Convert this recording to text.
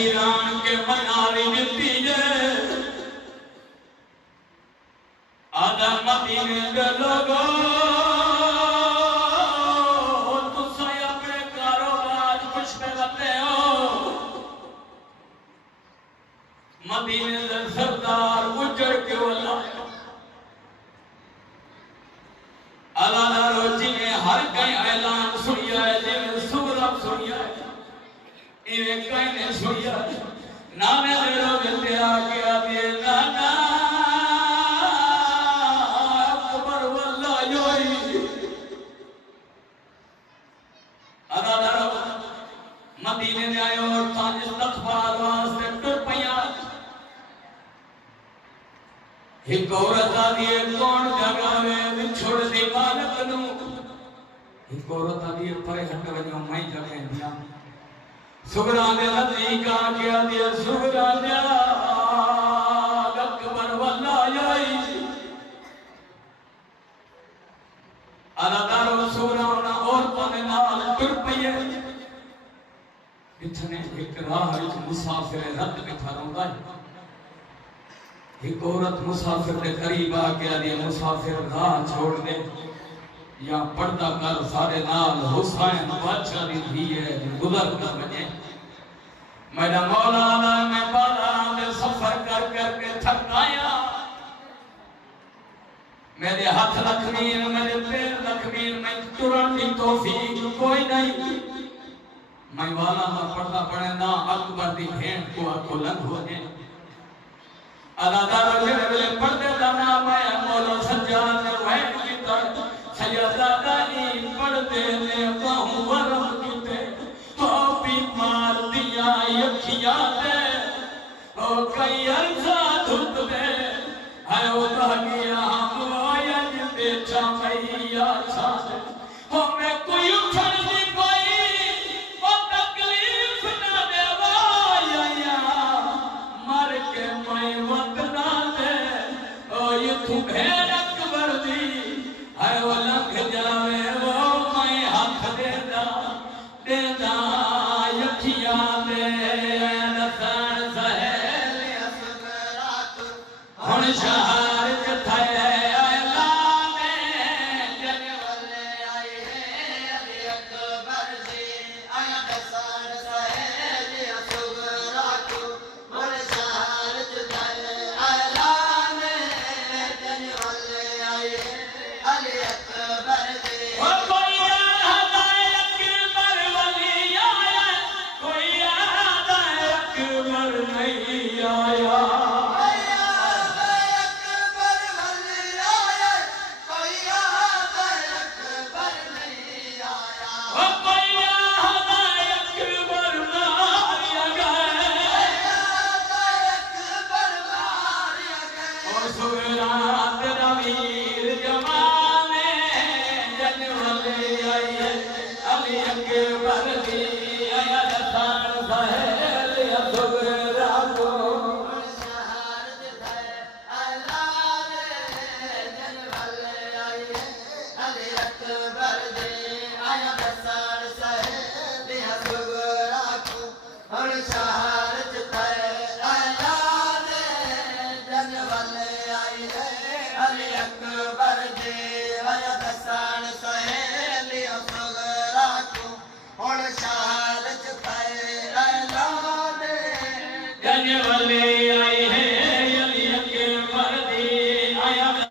हीरान के मनारी मिलती है आधा मदीने के लोगों तुम अपने कारोबार कुछ पे करते हो मदीने के सरदार गुजर के वाला अल्लाह रोजी में हर कई ऐलान सुनिया है जिन्हें सूरत सुनिया है इन्हें कई ने सुनिया नामे मेरा बिल्ले आके अभी नाना अकबर वल्ला योई अल्लाह मदीने में आए और ताज इस्तक़बाल वास्ते टुर पया एक औरत आदि कौन जगावे छोड़ दे मालक नू एक औरत आदि परे हट वजो मैं जगह दिया सुगरा दे लदी का के दिया सुगरा दे अकबर वल्ला याई अलादारो सुगरा ना और पने नाल टुर पये इतने एक राह विच मुसाफिर रत बिठा रंदा है एक औरत मुसाफिर के करीब आके आदि मुसाफिर राह छोड़ दे या पर्दा कर सारे नाल हुसैन बादशाह दी धी है गुजर कर बजे मेरा मौला मैं बाला में सफर कर कर के थक आया मेरे हाथ लखमीर मेरे पैर लखमीर मैं तुरंत की तौफीक कोई नहीं मैं वाला ना पर्दा पड़े ना अकबर दी भेंट को आंखों लंघ हो जाए अदादार के पर्दे दाना मैं मौला सज्जाद ने वैन कीता सैयदा नी पर्दे ने बाहु वरम कीते तो भी मार दिया अखियां दे ओ कई अरसा धुत दे है ओ तहगिया हम आया बेचा मैया छा हो मैं कोई उठन दी पाई ओ तकलीफ ना देवा या मर के मैं भेड़ अकबर दी है वो लंघ जावे वो मैं हाथ देदा देदा यखिया दे नसन सहेल असगरात हुन शहर जथे ऐलान जन वले आई है अली अकबर दी आया नसन सहेल असगरात हुन शहर जथे Daniel